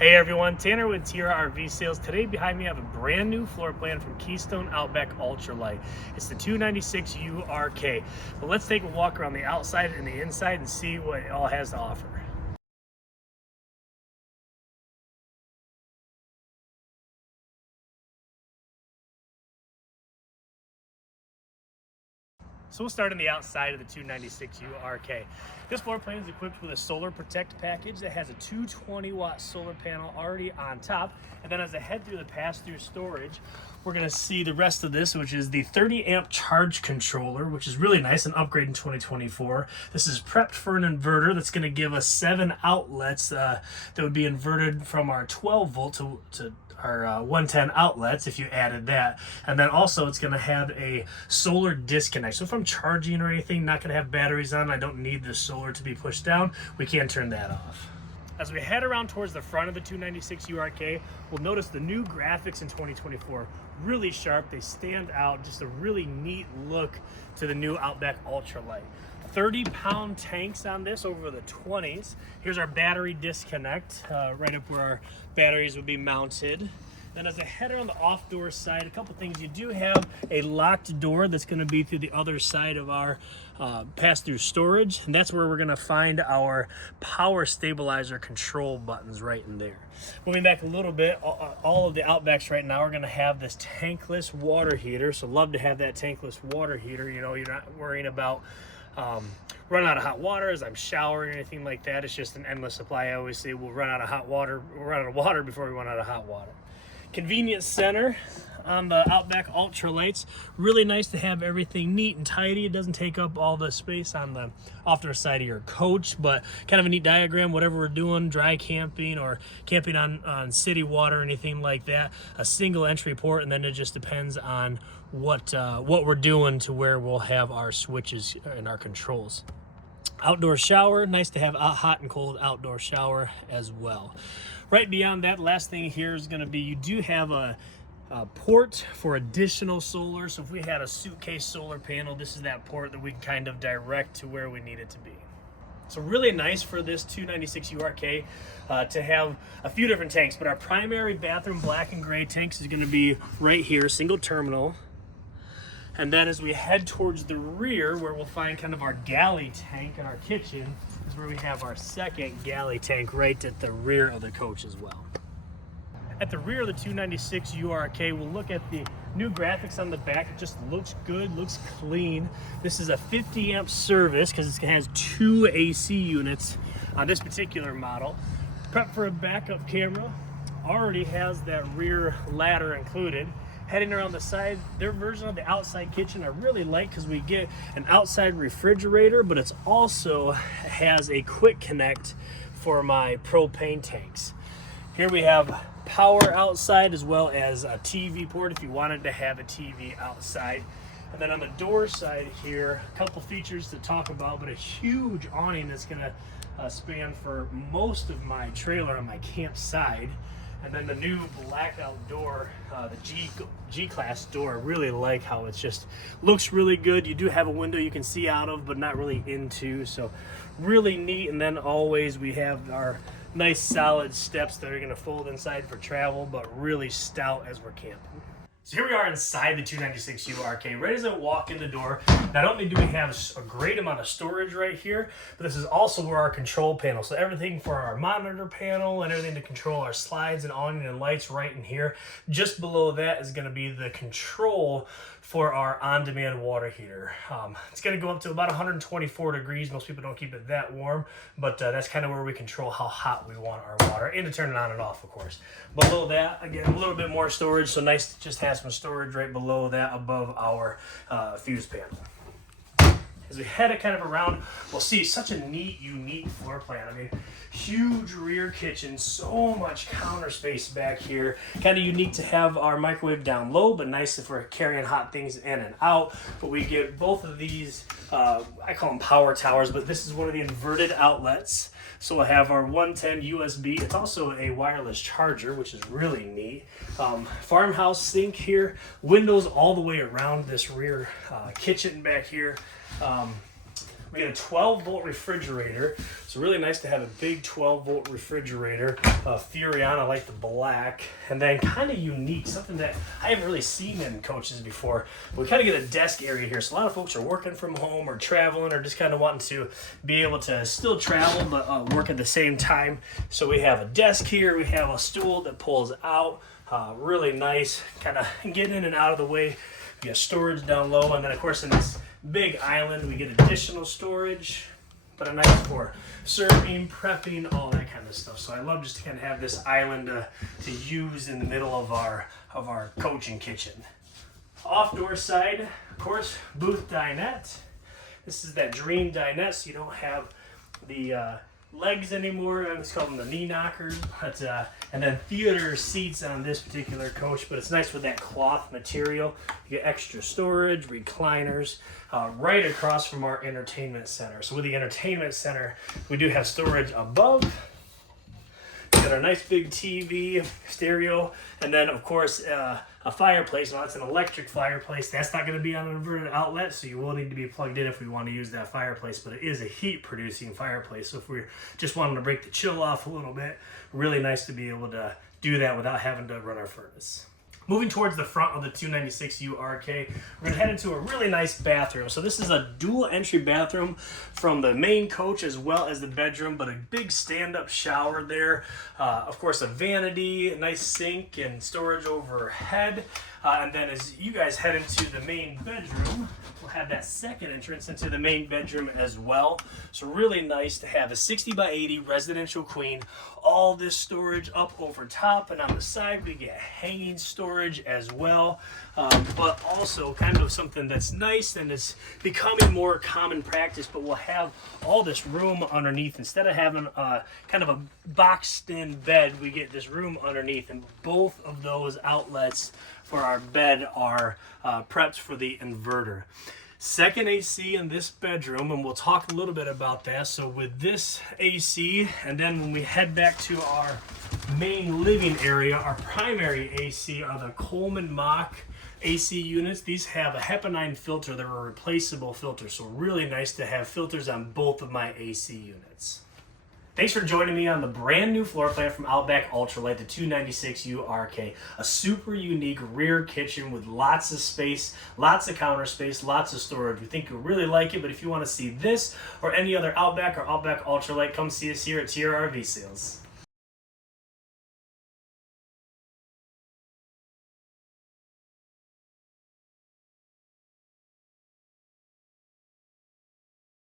Hey everyone, Tanner with Tiara RV Sales. Today behind me I have a brand new floor plan from Keystone Outback Ultralight. It's the 296URK. But let's take a walk around the outside and the inside and see what it all has to offer. So we'll start on the outside of the 296URK. This floor plan is equipped with a solar protect package that has a 220-watt solar panel already on top. And then as I head through the pass-through storage, we're going to see the rest of this, which is the 30-amp charge controller, which is really nice, an upgrade in 2024. This is prepped for an inverter that's going to give us 7 outlets that would be inverted from our 12-volt to our 110 outlets if you added that. And then also it's going to have a solar disconnect. So if I'm charging or anything, not going to have batteries on, I don't need the solar to be pushed down, we can turn that off. As we head around towards the front of the 296URK, we'll notice the new graphics in 2024. Really sharp, they stand out, just a really neat look to the new Outback Ultralight. 30-pound tanks on this over the 20s. Here's our battery disconnect, right up where our batteries would be mounted. Then as I head around the off-door side, a couple things. You do have a locked door that's going to be through the other side of our pass-through storage, and that's where we're going to find our power stabilizer control buttons right in there. Moving back a little bit, all of the Outbacks right now are going to have this tankless water heater, so love to have that tankless water heater. You know, you're not worrying about run out of hot water as I'm showering or anything like that. It's just an endless supply. I always say we'll run out of water before we run out of hot water. Convenience center on the Outback Ultralights. Really nice to have everything neat and tidy. It doesn't take up all the space on the off-door side of your coach, but kind of a neat diagram, whatever we're doing, dry camping or camping on city water or anything like that. A single entry port, and then it just depends on what we're doing to where we'll have our switches and our controls. Outdoor shower, nice to have a hot and cold outdoor shower as well. Right beyond that, last thing here is going to be, you do have a port for additional solar. So if we had a suitcase solar panel, this is that port that we can kind of direct to where we need it to be. So really nice for this 296URK to have a few different tanks, but our primary bathroom black and gray tanks is going to be right here, single terminal. And then as we head towards the rear, where we'll find kind of our galley tank in our kitchen, is where we have our second galley tank right at the rear of the coach as well. At the rear of the 296URK, we'll look at the new graphics on the back. It just looks good, looks clean. This is a 50-amp service because it has 2 AC units on this particular model. Prep for a backup camera. Already has that rear ladder included. Heading around the side, their version of the outside kitchen I really like because we get an outside refrigerator, but it's also has a quick connect for my propane tanks. Here we have power outside as well as a TV port if you wanted to have a TV outside. And then on the door side here, a couple features to talk about, but a huge awning that's going to span for most of my trailer on my camp side. And then the new blackout door, the G-Class door, I really like how it's just looks really good. You do have a window you can see out of, but not really into, so really neat. And then always we have our nice solid steps that are going to fold inside for travel, but really stout as we're camping. So here we are inside the 296URK. Right as I walk in the door, not only do we have a great amount of storage right here, but this is also where our control panel. So everything for our monitor panel and everything to control our slides and awning and lights right in here. Just below that is going to be the control for our on-demand water heater. It's going to go up to about 124 degrees. Most people don't keep it that warm, but that's kind of where we control how hot we want our water and to turn it on and off, of course. Below that, again, a little bit more storage, so nice to just have some storage right below that above our fuse panel. As we head kind of around, we'll see such a neat, unique floor plan. I mean, huge rear kitchen, so much counter space back here. Kind of unique to have our microwave down low, but nice if we're carrying hot things in and out. But we get both of these, I call them power towers, but this is one of the inverted outlets. So we'll have our 110 USB. It's also a wireless charger, which is really neat. Farmhouse sink here, windows all the way around this rear kitchen back here. We get a 12-volt refrigerator. It's really nice to have a big 12-volt refrigerator. Furion, I like the black. And then kind of unique, something that I haven't really seen in coaches before. We kind of get a desk area here. So a lot of folks are working from home or traveling or just kind of wanting to be able to still travel but work at the same time. So we have a desk here. We have a stool that pulls out. Really nice, kind of get in and out of the way. We got storage down low, and then of course in this big island we get additional storage, but a nice for serving, prepping, all that kind of stuff. So I love just to kind of have this island to use in the middle of our coaching kitchen. Off door side, of course, booth dinette. This is that dream dinette, so you don't have the legs anymore. I just call them the knee knockers. But, and then theater seats on this particular coach, but it's nice with that cloth material. You get extra storage, recliners, right across from our entertainment center. So with the entertainment center, we do have storage above. We got our nice big TV, stereo, and then of course a fireplace. Now that's an electric fireplace. That's not going to be on an inverted outlet, so you will need to be plugged in if we want to use that fireplace, but it is a heat producing fireplace. So if we're just wanting to break the chill off a little bit, really nice to be able to do that without having to run our furnace. Moving towards the front of the 296URK, we're going to head into a really nice bathroom. So this is a dual entry bathroom from the main coach as well as the bedroom, but a big stand-up shower there. Of course, a vanity, a nice sink, and storage overhead. And then as you guys head into the main bedroom, we'll have that second entrance into the main bedroom as well. So really nice to have a 60 by 80 residential queen. All this storage up over top, and on the side we get hanging storage as well. But also kind of something that's nice and is becoming more common practice, but we'll have all this room underneath. Instead of having kind of a boxed in bed, we get this room underneath, and both of those outlets for our bed are prepped for the inverter. Second AC in this bedroom, and we'll talk a little bit about that. So with this AC, and then when we head back to our main living area, our primary AC are the Coleman Mach AC units. These have a HEPA 9 filter. They're a replaceable filter, so really nice to have filters on both of my AC units. Thanks for joining me on the brand new floor plan from Outback Ultralight, the 296URK. A super unique rear kitchen with lots of space, lots of counter space, lots of storage. We think you'll really like it, but if you want to see this or any other Outback or Outback Ultralight, come see us here at Tiara RV Sales.